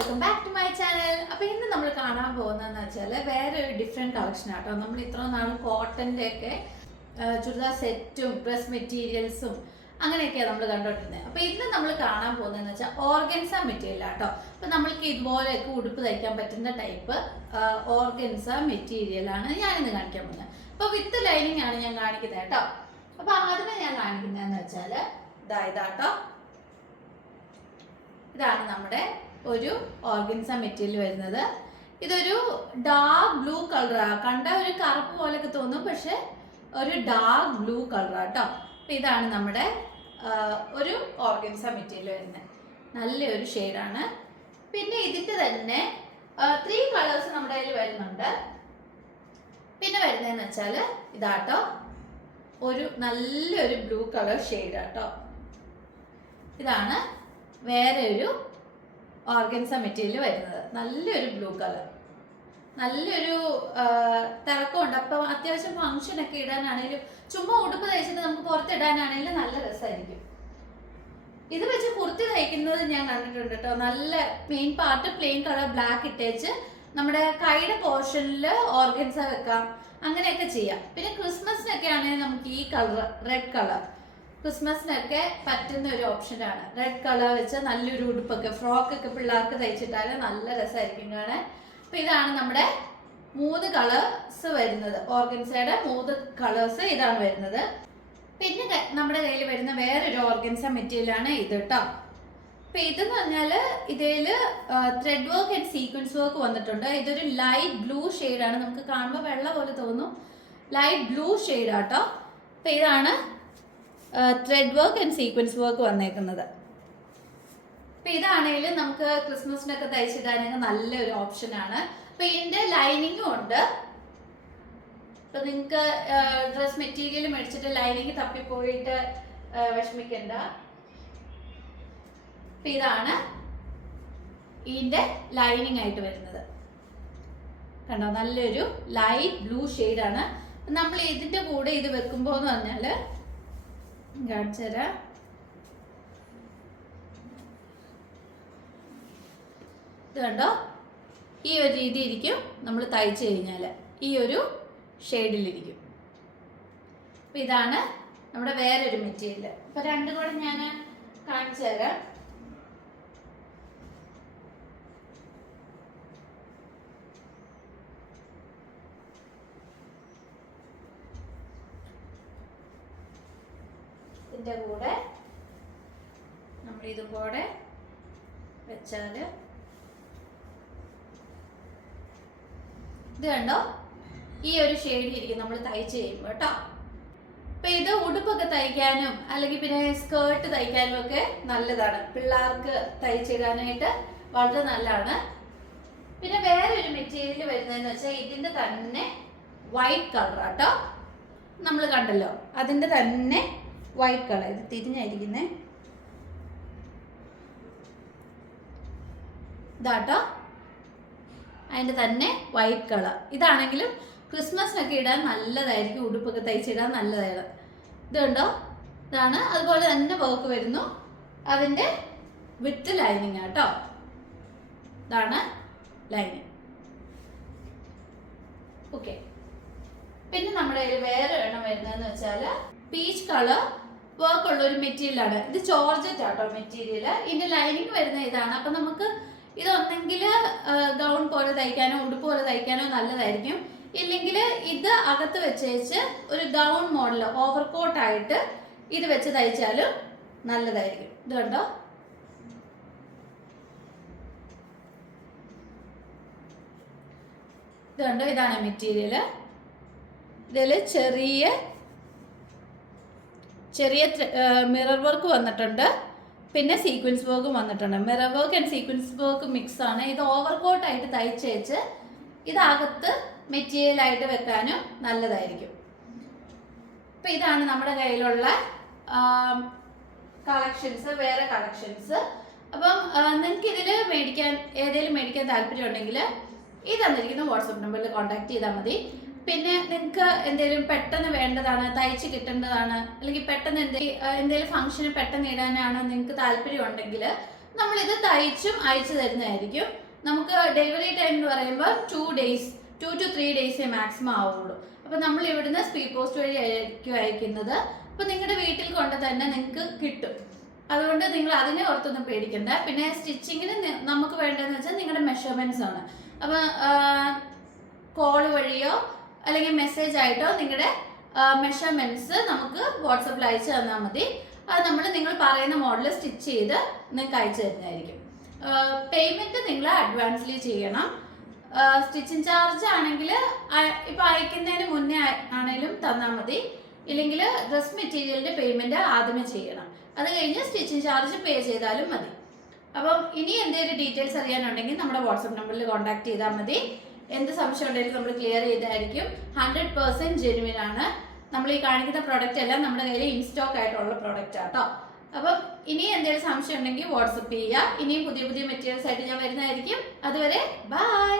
Welcome back to my channel അപ്പൊ ഇന്ന് നമ്മൾ കാണാൻ പോകുന്നതെന്ന് വെച്ചാൽ വേറെ ഒരു ഡിഫറെന്റ് കളക്ഷൻ ആട്ടോ നമ്മൾ ഇത്ര നാൾ കോട്ടന്റെ ഒക്കെ ചുരിദാർ സെറ്റും ഡ്രസ് മെറ്റീരിയൽസും അങ്ങനെയൊക്കെയാണ് നമ്മൾ കണ്ടോണ്ടിരുന്നത് അപ്പൊ ഇന്ന് നമ്മൾ കാണാൻ പോകുന്നതെന്ന് വെച്ചാൽ ഓർഗൻസ മെറ്റീരിയൽ ആട്ടോ അപ്പൊ നമ്മൾക്ക് ഇതുപോലെയൊക്കെ ഉടുപ്പ് തയ്ക്കാൻ പറ്റുന്ന ടൈപ്പ് ഓർഗൻസ മെറ്റീരിയൽ ആണ് ഇന്ന് കാണിക്കാൻ പോകുന്നത്. അപ്പൊ വിത്ത് ലൈനിങ് ആണ് ഞാൻ കാണിക്കുന്നത് കേട്ടോ അപ്പൊ ആദ്യമേ ഞാൻ കാണിക്കുന്നതെന്ന് വെച്ചാൽ ഇതാ ഇതാട്ടോ ഇതാണ് നമ്മുടെ ഒരു ഓർഗൻസ മെറ്റീരിയൽ വരുന്നത്. ഇതൊരു ഡാർക്ക് ബ്ലൂ കളറാണ് കണ്ട ഒരു കറുപ്പ് പോലെയൊക്കെ തോന്നും പക്ഷെ ഒരു ഡാർക്ക് ബ്ലൂ കളറാണ് കേട്ടോ അപ്പൊ ഇതാണ് നമ്മുടെ ഒരു ഓർഗൻസ മെറ്റീരിയൽ വരുന്നത്. നല്ലൊരു ഷെയ്ഡാണ് പിന്നെ ഇതിന്റെ തന്നെ ത്രീ കളേഴ്സ് നമ്മുടെ കയ്യിൽ വരുന്നുണ്ട്. പിന്നെ വരുന്നതെന്ന് വെച്ചാൽ ഇതാട്ടോ. ഒരു നല്ലൊരു ബ്ലൂ കളർ ഷെയ്ഡ് ആട്ടോ ഇതാണ് വേറെ ഒരു ഓർഗൻസ മെറ്റീരിയൽ വരുന്നത്. നല്ലൊരു ബ്ലൂ കളർ. നല്ലൊരു തിളക്കമുണ്ട് അപ്പം അത്യാവശ്യം ഫംഗ്ഷൻ ഒക്കെ ഇടാനാണെങ്കിലും ചുമ്മാ ഉടുപ്പ് തയ്ച്ചിട്ട് നമുക്ക് പുറത്തിടാനാണെങ്കിലും നല്ല രസമായിരിക്കും. ഇത് വെച്ച് കുർത്തി തയ്ക്കുന്നത് ഞാൻ കണ്ടിട്ടുണ്ട് കേട്ടോ നല്ല main part plain colour black ഇട്ടേച്ച് നമ്മുടെ കൈയുടെ പോർഷനിൽ ഓർഗൻസ വെക്കാം. അങ്ങനെയൊക്കെ ചെയ്യാം. പിന്നെ ക്രിസ്മസിനൊക്കെ ആണെങ്കിൽ നമുക്ക് ഈ കളർ റെഡ് കളർ. ക്രിസ്മസിനൊക്കെ പറ്റുന്ന ഒരു ഓപ്ഷനാണ്. റെഡ് കളർ വെച്ച നല്ലൊരു ഉടുപ്പൊക്കെ ഫ്രോക്ക് ഒക്കെ പിള്ളേർക്ക് തയ്ച്ചിട്ടാൽ നല്ല രസമായിരിക്കും കാണാൻ. അപ്പൊ ഇതാണ് നമ്മുടെ മൂന്ന് കളേഴ്സ് വരുന്നത്. ഓർഗൻസയുടെ മൂന്ന് കളേഴ്സ് ഇതാണ് വരുന്നത്. പിന്നെ നമ്മുടെ കയ്യിൽ വരുന്ന വേറൊരു ഓർഗൻസ മെറ്റീരിയൽ ആണ് ഇത് കേട്ടോ അപ്പൊ ഇതെന്ന് പറഞ്ഞാൽ ഇതിൽ thread work and sequence work വന്നിട്ടുണ്ട്. ഇതൊരു ലൈറ്റ് ബ്ലൂ ആണ്. നമുക്ക് കാണുമ്പോൾ വെള്ള പോലെ തോന്നും. ലൈറ്റ് ബ്ലൂ ആട്ടോ അപ്പൊ ഇതാണ് thread work and sequence work വന്നേക്കുന്നത്. അപ്പൊ ഇതാണെങ്കിലും നമുക്ക് ക്രിസ്മസിനൊക്കെ തയ്ച്ചിടാനൊക്കെ നല്ലൊരു ഓപ്ഷനാണ് അപ്പൊ ഇതിന്റെ ലൈനിങ്ങും ഉണ്ട്. അപ്പൊ നിങ്ങൾക്ക് ഡ്രസ് മെറ്റീരിയൽ മേടിച്ചിട്ട് ലൈനിങ് തപ്പിപ്പോയിട്ട് വിഷമിക്കണ്ട. അപ്പൊ ഇതാണ് ഇതിന്റെ ലൈനിങ് ആയിട്ട് വരുന്നത്. കണ്ടോ? നല്ലൊരു ലൈറ്റ് ബ്ലൂ ആണ്. നമ്മൾ ഇതിന്റെ കൂടെ ഇത് വെക്കുമ്പോൾ എന്ന് പറഞ്ഞാൽ കാണിച്ചു തരാം കണ്ടോ? ഈ ഒരു രീതി ഇരിക്കും നമ്മൾ തയ്ച്ചു കഴിഞ്ഞാൽ ഈ ഒരു ഷെയ്ഡിലിരിക്കും അപ്പം ഇതാണ് നമ്മുടെ വേറൊരു മെറ്റീരിയൽ അപ്പം രണ്ടും കൂടെ ഞാൻ കാണിച്ചു തരാം ഇതിന്റെ കൂടെ നമ്മൾ ഇതുപോലെ വെച്ചാൽ ഇത് കണ്ടോ? ഈ ഒരു ഷെയ്ഡ് ഇരിക്കും നമ്മൾ തയ്ച്ച് കഴിയുമ്പോൾ കേട്ടോ. അപ്പൊ ഇത് ഉടുപ്പൊക്കെ തയ്ക്കാനും അല്ലെങ്കിൽ പിന്നെ സ്കേർട്ട് തയ്ക്കാനും ഒക്കെ നല്ലതാണ്. പിള്ളേർക്ക് തയ്ച്ചിടാനായിട്ട് വളരെ നല്ലതാണ്. പിന്നെ വേറെ ഒരു മെറ്റീരിയൽ വരുന്നതെന്ന് വെച്ചാൽ ഇതിന്റെ തന്നെ വൈറ്റ് കളർ കേട്ടോ. നമ്മൾ കണ്ടല്ലോ അതിന്റെ തന്നെ വൈറ്റ് കളർ. ഇത് തിരിഞ്ഞായിരിക്കുന്നേ. ഇതാട്ടോ. അതിന്റെ തന്നെ വൈറ്റ് കളർ. ഇതാണെങ്കിലും ക്രിസ്മസിനൊക്കെ ഇടാൻ നല്ലതായിരിക്കും. ഉടുപ്പൊക്കെ തയ്ച്ചിടാൻ നല്ലതാണ് ഇത് കണ്ടോ? ഇതാണ്. അതുപോലെ തന്നെ വർക്ക് വരുന്നു. അതിന്റെ വിത്ത് ലൈനിങ് കേട്ടോ ഇതാണ് ലൈനിങ് ഓക്കെ പിന്നെ നമ്മുടെ കയ്യിൽ വേറെ എണ്ണം വരുന്നതെന്ന് വെച്ചാൽ പീച്ച് കളർ വർക്ക് ഉള്ള ഒരു മെറ്റീരിയലാണ് ഇത് ചോർജറ്റ് ആട്ടോ മെറ്റീരിയൽ ഇതിന്റെ ലൈനിങ് വരുന്ന ഇതാണ്. അപ്പൊ നമുക്ക് ഇതൊന്നെങ്കിൽ ഗൗൺ പോലെ തയ്ക്കാനോ ഉടുപ്പ് പോലെ തയ്ക്കാനോ നല്ലതായിരിക്കും. ഇല്ലെങ്കിൽ ഇത് അകത്ത് വെച്ചേച്ച് ഒരു ഗൗൺ മോഡൽ ഓവർ ആയിട്ട് ഇത് വെച്ച് തയ്ച്ചാലും നല്ലതായിരിക്കും. ഇത് കണ്ടോ? ഇത് കണ്ടോ? ഇതാണ് മെറ്റീരിയൽ ഇതിൽ ചെറിയ ചെറിയ മിറർ വർക്ക് വന്നിട്ടുണ്ട്. പിന്നെ സീക്വൻസ് വർക്കും വന്നിട്ടുണ്ട്. Mirror work and sequence work mix ആണ്. ഇത് ഓവർ ആയിട്ട് തയ്ച്ചേച്ച് ഇതകത്ത് മെറ്റീരിയൽ ആയിട്ട് വെക്കാനും നല്ലതായിരിക്കും. അപ്പം ഇതാണ് നമ്മുടെ കയ്യിലുള്ള കളക്ഷൻസ് വേറെ കളക്ഷൻസ് അപ്പം നിങ്ങൾക്ക് ഇതിൽ മേടിക്കാൻ ഏതെങ്കിലും മേടിക്കാൻ താല്പര്യം ഉണ്ടെങ്കിൽ ഈ തന്നിരിക്കുന്ന വാട്സപ്പ് നമ്പറിൽ കോൺടാക്ട് ചെയ്താൽ മതി. പിന്നെ നിങ്ങൾക്ക് എന്തെങ്കിലും പെട്ടെന്ന് വേണ്ടതാണ് തയ്ച്ച് കിട്ടേണ്ടതാണ് അല്ലെങ്കിൽ പെട്ടെന്ന് എന്തെങ്കിലും എന്തെങ്കിലും ഫംഗ്ഷന് പെട്ടെന്ന് ഇടാനാണ് നിങ്ങൾക്ക് താല്പര്യം ഉണ്ടെങ്കിൽ നമ്മളിത് തയ്ച്ചും അയച്ചു തരുന്നതായിരിക്കും. നമുക്ക് ഡെലിവറി ടൈം എന്ന് പറയുമ്പോൾ two days two two three ഡേയ്സേ maximum ആവുള്ളൂ. അപ്പോൾ നമ്മൾ ഇവിടുന്ന് സ്പീഡ് പോസ്റ്റ് വഴി ആയിരിക്കും അയക്കുന്നത്. അപ്പോൾ നിങ്ങളുടെ വീട്ടിൽ കൊണ്ട് തന്നെ നിങ്ങൾക്ക് കിട്ടും. അതുകൊണ്ട് നിങ്ങൾ അതിനെ ഓർത്തൊന്നും പേടിക്കണ്ട. പിന്നെ സ്റ്റിച്ചിങ്ങിന് നമുക്ക് വേണ്ടതെന്ന് വെച്ചാൽ നിങ്ങളുടെ മെഷർമെന്റ്സ് ആണ്. അപ്പോൾ കോൾ വഴിയോ അല്ലെങ്കിൽ മെസ്സേജ് ആയിട്ടോ നിങ്ങളുടെ മെഷർമെന്റ്സ് നമുക്ക് വാട്സപ്പിൽ അയച്ചു തന്നാൽ മതി. അത് നമ്മൾ നിങ്ങൾ പറയുന്ന മോഡൽ സ്റ്റിച്ച് ചെയ്ത് നിങ്ങൾക്ക് അയച്ചു തരുന്നതായിരിക്കും. പേയ്മെന്റ് നിങ്ങൾ അഡ്വാൻസ്ലി ചെയ്യണം. സ്റ്റിച്ചിങ് ചാർജ് ആണെങ്കിൽ ഇപ്പൊ അയക്കുന്നതിന് മുന്നേ ആണെങ്കിലും തന്നാൽ മതി. ഇല്ലെങ്കിൽ ഡ്രസ് മെറ്റീരിയലിന്റെ പേയ്മെന്റ് ആദ്യമേ ചെയ്യണം. അത് കഴിഞ്ഞ് സ്റ്റിച്ചിങ് ചാർജ് പേ ചെയ്താലും മതി. അപ്പം ഇനി എന്തെങ്കിലും ഡീറ്റെയിൽസ് അറിയാനുണ്ടെങ്കിൽ നമ്മുടെ വാട്സപ്പ് നമ്പറിൽ കോൺടാക്ട് ചെയ്താൽ മതി. എന്ത് സംശയം ഉണ്ടെങ്കിലും നമ്മൾ ക്ലിയർ ചെയ്തായിരിക്കും. ഹൺഡ്രഡ് പെർസെന്റ് ജെനുവിൻ ആണ്. നമ്മൾ ഈ കാണിക്കുന്ന പ്രോഡക്റ്റ് എല്ലാം നമ്മുടെ കയ്യിൽ ഇൻ സ്റ്റോക്ക് ആയിട്ടുള്ള പ്രോഡക്റ്റ് ആട്ടോ അപ്പം ഇനി എന്തെങ്കിലും സംശയം ഉണ്ടെങ്കിൽ വാട്സപ്പ് ചെയ്യുക ഇനിയും പുതിയ പുതിയ മെറ്റീരിയൽസ് ആയിട്ട് ഞാൻ വരുന്നതായിരിക്കും. അതുവരെ ബൈ